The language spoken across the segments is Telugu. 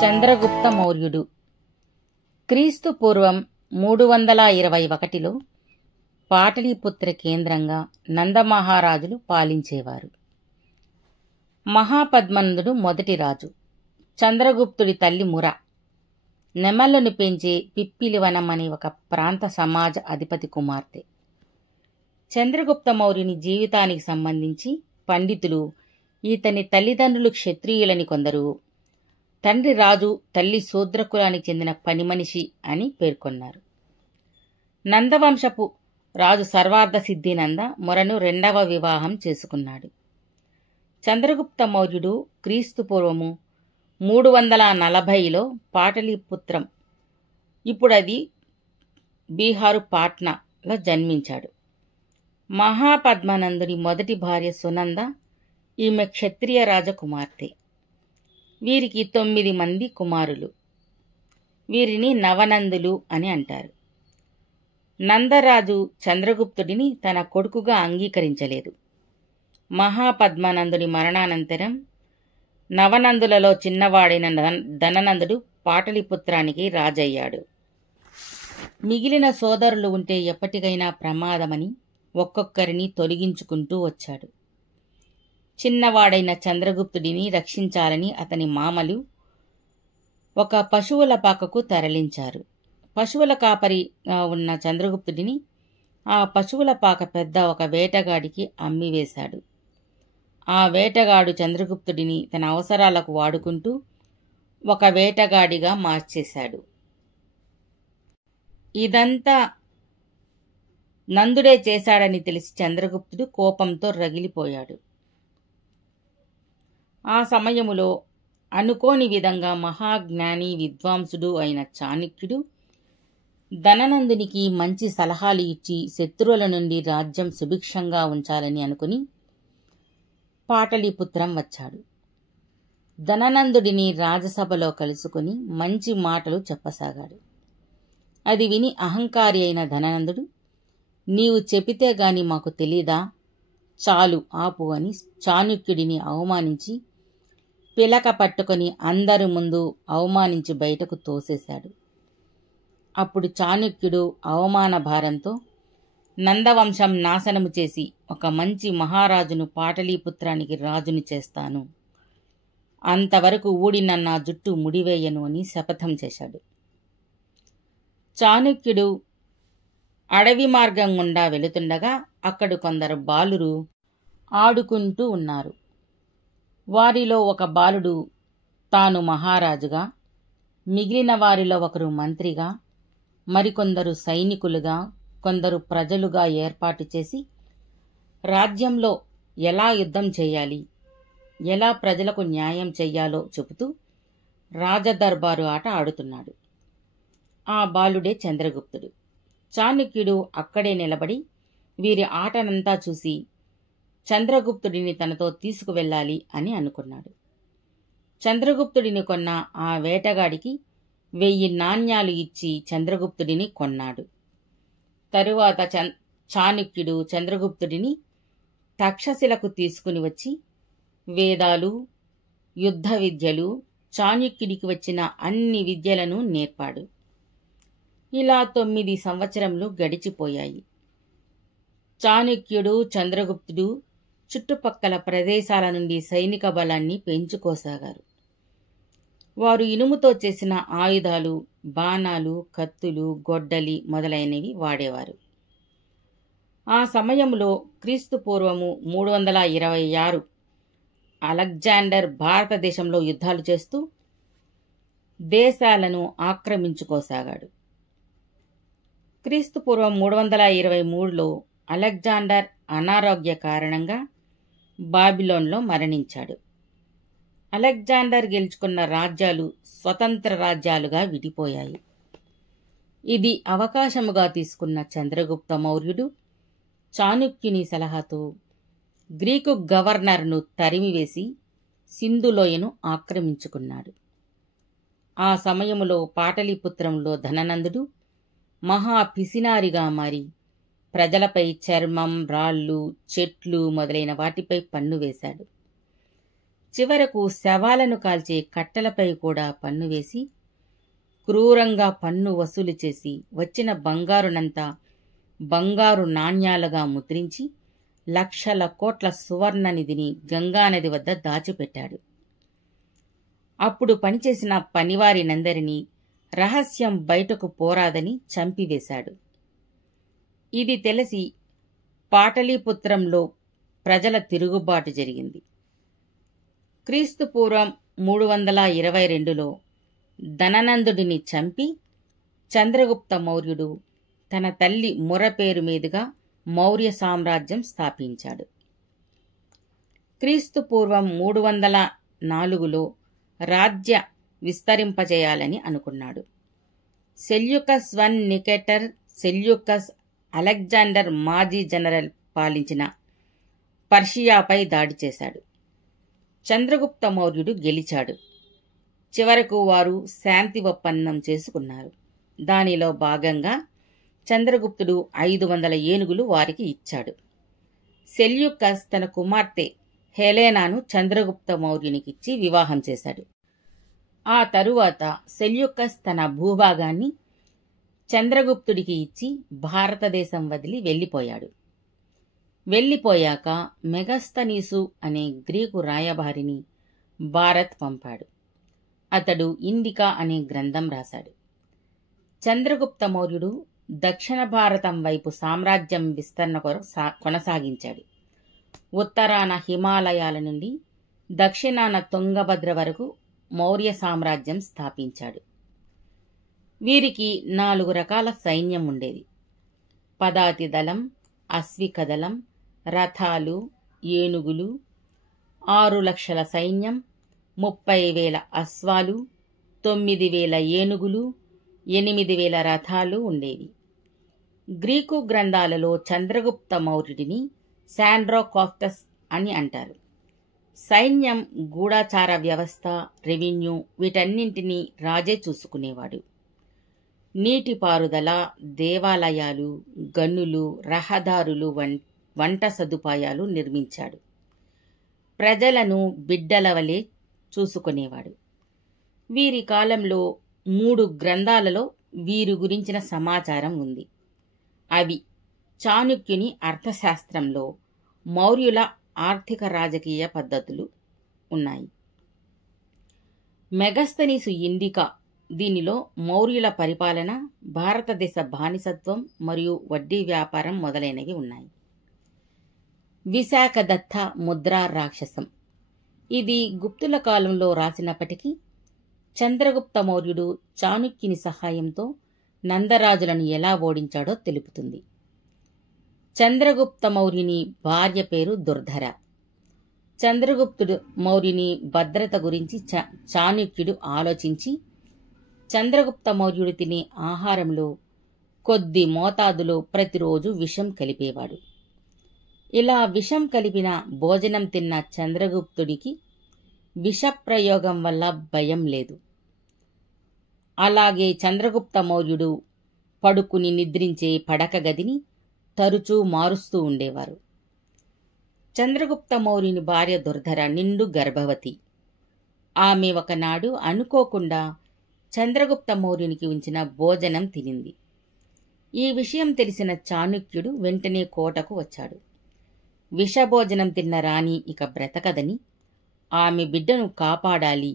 చంద్రగుప్త మౌర్యుడు క్రీస్తు పూర్వం 321లో పాటలీపుత్ర కేంద్రంగా నందమహారాజులు పాలించేవారు. మహాపద్మనందుడు మొదటి రాజు. చంద్రగుప్తుడి తల్లి ముర నెమళ్లను పెంచే పిప్పిలివనం అనే ఒక ప్రాంత సమాజ అధిపతి కుమార్తె. చంద్రగుప్త మౌర్యుని జీవితానికి సంబంధించి పండితులు ఈతని తల్లిదండ్రులు క్షత్రియులని కొందరు, తండ్రి రాజు, తల్లి శూద్రకులానికి చెందిన పనిమనిషి అని పేర్కొన్నారు. నందవంశపు రాజు సర్వార్థ సిద్ధి నంద మొరను 2వ వివాహం చేసుకున్నాడు. చంద్రగుప్త మౌర్యుడు క్రీస్తు పూర్వము 340లో పాటలీపుత్రం, ఇప్పుడది బీహారు పాట్నాలో జన్మించాడు. మహాపద్మనందుని మొదటి భార్య సునంద, ఈమె క్షత్రియ రాజకుమార్తె. వీరికి 9 మంది కుమారులు. వీరిని నవనందులు అని అంటారు. నందరాజు చంద్రగుప్తుడిని తన కొడుకుగా అంగీకరించలేదు. మహాపద్మనందుని మరణానంతరం నవనందులలో చిన్నవాడైన ధననందుడు పాటలీపుత్రానికి రాజయ్యాడు. మిగిలిన సోదరులు ఉంటే ఎప్పటికైనా ప్రమాదమని ఒక్కొక్కరిని తొలగించుకుంటూ వచ్చాడు. చిన్నవాడైన చంద్రగుప్తుడిని రక్షించాలని అతని మామలు ఒక పశువుల పాకకు తరలించారు. పశువుల కాపరిగా ఉన్న చంద్రగుప్తుడిని ఆ పశువుల పాక పెద్ద ఒక వేటగాడికి అమ్మివేశాడు. ఆ వేటగాడు చంద్రగుప్తుడిని తన అవసరాలకు వాడుకుంటూ ఒక వేటగాడిగా మార్చేశాడు. ఇదంతా నందుడే చేశాడని తెలిసి చంద్రగుప్తుడు కోపంతో రగిలిపోయాడు. ఆ సమయములో అనుకోని విధంగా మహాజ్ఞాని విద్వాంసుడు అయిన చాణక్యుడు ధననందునికి మంచి సలహాలు ఇచ్చి శత్రువుల నుండి రాజ్యం సుభిక్షంగా ఉంచాలని అనుకుని పాటలీపుత్రం వచ్చాడు. ధననందుడిని రాజసభలో కలుసుకుని మంచి మాటలు చెప్పసాగాడు. అది విని అహంకారి అయిన ధననందుడు, నీవు చెబితే గాని మాకు తెలీదా, చాలు ఆపు అని చాణక్యుడిని అవమానించి పిలక పట్టుకుని అందరి ముందు అవమానించి బయటకు తోసేశాడు. అప్పుడు చాణక్యుడు అవమాన భారంతో నందవంశం నాశనము చేసి ఒక మంచి మహారాజును పాటలీపుత్రానికి రాజుని చేస్తాను, అంతవరకు ఊడిన నా జుట్టు ముడివేయను అని శపథం చేశాడు. చాణక్యుడు అడవి మార్గం గుండా వెళుతుండగా అక్కడ కొందరు బాలురు ఆడుకుంటూ ఉన్నారు. వారిలో ఒక బాలుడు తాను మహారాజుగా, మిగిలిన వారిలో ఒకరు మంత్రిగా, మరికొందరు సైనికులుగా, కొందరు ప్రజలుగా ఏర్పాటు చేసి రాజ్యంలో ఎలా యుద్ధం చేయాలి, ఎలా ప్రజలకు న్యాయం చెయ్యాలో చెబుతూ రాజదర్బారు ఆట ఆడుతున్నాడు. ఆ బాలుడే చంద్రగుప్తుడు. చాణక్యుడు అక్కడే నిలబడి వీరి ఆటనంతా చూసి చంద్రగుప్తుడిని తనతో తీసుకువెళ్ళాలి అని అనుకున్నాడు. చంద్రగుప్తుడిని కొన్న ఆ వేటగాడికి 1000 నాణ్యాలు ఇచ్చి చంద్రగుప్తుడిని కొన్నాడు. తరువాత చాణక్యుడు చంద్రగుప్తుడిని తక్షశిలకు తీసుకుని వచ్చి వేదాలు, యుద్ధ విద్యలు, చాణక్యుడికి వచ్చిన అన్ని విద్యలను నేర్పాడు. ఇలా 9 సంవత్సరములు గడిచిపోయాయి. చాణక్యుడు, చంద్రగుప్తుడు చుట్టుపక్కల ప్రదేశాల నుండి సైనిక బలాన్ని పెంచుకోసాగారు. వారు ఇనుముతో చేసిన ఆయుధాలు, బాణాలు, కత్తులు, గొడ్డలి మొదలైనవి వాడేవారు. ఆ సమయంలో క్రీస్తు పూర్వము 326 అలెగ్జాండర్ భారతదేశంలో యుద్ధాలు చేస్తూ దేశాలను ఆక్రమించుకోసాగాడు. క్రీస్తు పూర్వం 323లో అలెగ్జాండర్ అనారోగ్య కారణంగా బాబిలోన్లో మరణించాడు. అలెగ్జాండర్ గెలుచుకున్న రాజ్యాలు స్వతంత్ర రాజ్యాలుగా విడిపోయాయి. ఇది అవకాశముగా తీసుకున్న చంద్రగుప్త మౌర్యుడు చాణక్యుని సలహాతో గ్రీకు గవర్నర్ను తరిమివేసి సింధులోయను ఆక్రమించుకున్నాడు. ఆ సమయములో పాటలీపుత్రంలో ధననందుడు మహా పిసినారిగా మారి ప్రజలపై చర్మం, రాళ్ళు, చెట్లు మొదలైన వాటిపై పన్ను వేశాడు. చివరకు శవాలను కాల్చే కట్టెలపై కూడా పన్ను వేసి క్రూరంగా పన్ను వసూలు చేసి వచ్చిన బంగారునంతా బంగారు నాణ్యాలుగా ముద్రించి లక్షల కోట్ల సువర్ణ నిధిని గంగానది వద్ద దాచిపెట్టాడు. అప్పుడు పనిచేసిన పనివారినందరినీ రహస్యం బయటకు పోరాదని చంపివేశాడు. ఇది తెలిసి పాటలీపుత్రంలో ప్రజల తిరుగుబాటు జరిగింది. క్రీస్తుపూర్వం 322లో ధననందుడిని చంపి చంద్రగుప్త మౌర్యుడు తన తల్లి ముర పేరు మీదుగా మౌర్య సామ్రాజ్యం స్థాపించాడు. క్రీస్తుపూర్వం 304లో రాజ్య విస్తరింపజేయాలని అనుకున్నాడు. సెల్యూకస్ వన్ నికెటర్ సెల్యూకస్ అలెగ్జాండర్ మాజీ జనరల్ పాలించిన పర్షియాపై దాడి చేశాడు. చంద్రగుప్త మౌర్యుడు గెలిచాడు. చివరకు వారు శాంతి ఒప్పందం చేసుకున్నారు. దానిలో భాగంగా చంద్రగుప్తుడు 500 ఏనుగులు వారికి ఇచ్చాడు. సెల్యూకస్ తన కుమార్తె హెలెనాను చంద్రగుప్త మౌర్యునికిచ్చి వివాహం చేశాడు. ఆ తరువాత సెల్యూకస్ తన భూభాగాన్ని చంద్రగుప్తుడికి ఇచ్చి భారతదేశం వదిలి వెళ్ళిపోయాక మెగస్తనీసు అనే గ్రీకు రాయబారిని భారత్ పంపాడు. అతడు ఇండికా అనే గ్రంథం రాశాడు. చంద్రగుప్త మౌర్యుడు దక్షిణ భారతం వైపు సామ్రాజ్యం విస్తరణ కొనసాగించాడు. ఉత్తరాన హిమాలయాల నుండి దక్షిణాన తుంగభద్ర వరకు మౌర్య సామ్రాజ్యం స్థాపించాడు. వీరికి 4 రకాల సైన్యం ఉండేది. పదాతి దళం, అశ్విక దళం, రథాలు, ఏనుగులు, 6 లక్షల సైన్యం, 30,000 అశ్వాలు, 9,000 ఏనుగులు, 8,000 రథాలు ఉండేవి. గ్రీకు గ్రంథాలలో చంద్రగుప్త మౌర్యుడిని శాండ్రోకాప్టస్ అని అంటారు. సైన్యం, గూఢచార వ్యవస్థ, రెవెన్యూ వీటన్నింటినీ రాజే చూసుకునేవాడు. నీటిపారుదల, దేవాలయాలు, గనులు, రహదారులు, వంట సదుపాయాలు నిర్మించాడు. ప్రజలను బిడ్డల వలె చూసుకునేవాడు. వీరి కాలంలో 3 గ్రంథాలలో వీరి గురించిన సమాచారం ఉంది. అవి చాణుక్యుని అర్థశాస్త్రంలో, మౌర్యుల ఆర్థిక రాజకీయ పద్ధతులు ఉన్నాయి. మెగస్తనీసు ఇండికా, దీనిలో మౌర్యుల పరిపాలన, భారతదేశ బానిసత్వం మరియు వడ్డీ వ్యాపారం మొదలైనవి ఉన్నాయి. విశాఖదత్త ముద్రా రాక్షసం, ఇది గుప్తుల కాలంలో రాసినప్పటికీ చంద్రగుప్త మౌర్యుడు చాణుక్యుని సహాయంతో నందరాజులను ఎలా ఓడించాడో తెలుపుతుంది. చంద్రగుప్త మౌర్యుని భార్య పేరు దుర్ధర. చంద్రగుప్తుడు మౌర్యుని భద్రత గురించి చాణుక్యుడు ఆలోచించి చంద్రగుప్త మౌర్యుడు తినే ఆహారంలో కొద్ది మోతాదులో ప్రతిరోజు విషం కలిపేవాడు. ఇలా విషం కలిపిన భోజనం తిన్న చంద్రగుప్తుడికి విషప్రయోగం వల్ల భయం లేదు. అలాగే చంద్రగుప్త మౌర్యుడు పడుకుని నిద్రించే పడక గదిని తరచూ మారుస్తూ ఉండేవారు. చంద్రగుప్త మౌర్యుని భార్య దుర్ధర నిండు గర్భవతి. ఆమె ఒకనాడు అనుకోకుండా చంద్రగుప్త మౌర్యునికి ఉంచిన భోజనం తినింది. ఈ విషయం తెలిసిన చాణుక్యుడు వెంటనే కోటకు వచ్చాడు. విషభోజనం తిన్న రాణి ఇక బ్రతకదని, ఆమె బిడ్డను కాపాడాలి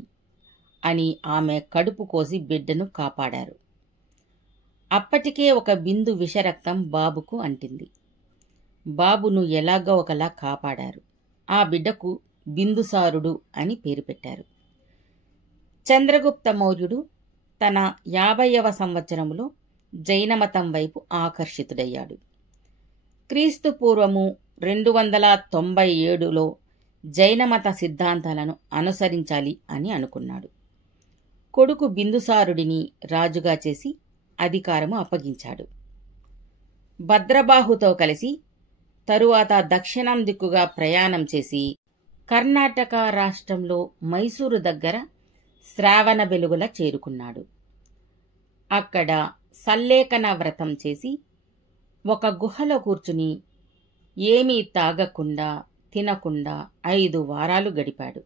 అని ఆమె కడుపు కోసి బిడ్డను కాపాడారు. అప్పటికే ఒక బిందు విషరక్తం బాబుకు అంటింది. బాబును ఎలాగో ఒకలా కాపాడారు. ఆ బిడ్డకు బిందుసారుడు అని పేరు పెట్టారు. చంద్రగుప్త మౌర్యుడు తన 50వ సంవత్సరంలో జైనమతం వైపు ఆకర్షితుడయ్యాడు. క్రీస్తు పూర్వము 297లో జైనమత సిద్ధాంతాలను అనుసరించాలి అని అనుకున్నాడు. కొడుకు బిందుసారుడిని రాజుగా చేసి అధికారము అప్పగించాడు. భద్రబాహుతో కలిసి తరువాత దక్షిణం దిక్కుగా ప్రయాణం చేసి కర్ణాటక రాష్ట్రంలో మైసూరు దగ్గర శ్రావణబెలుగుల చేరుకున్నాడు. అక్కడ సల్లేఖన వ్రతం చేసి ఒక గుహలో కూర్చుని ఏమీ తాగకుండా తినకుండా 5 వారాలు గడిపాడు.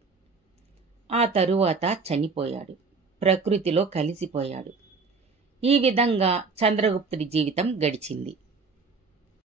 ఆ తరువాత చనిపోయాడు. ప్రకృతిలో కలిసిపోయాడు. ఈ విధంగా చంద్రగుప్తుడి జీవితం గడిచింది.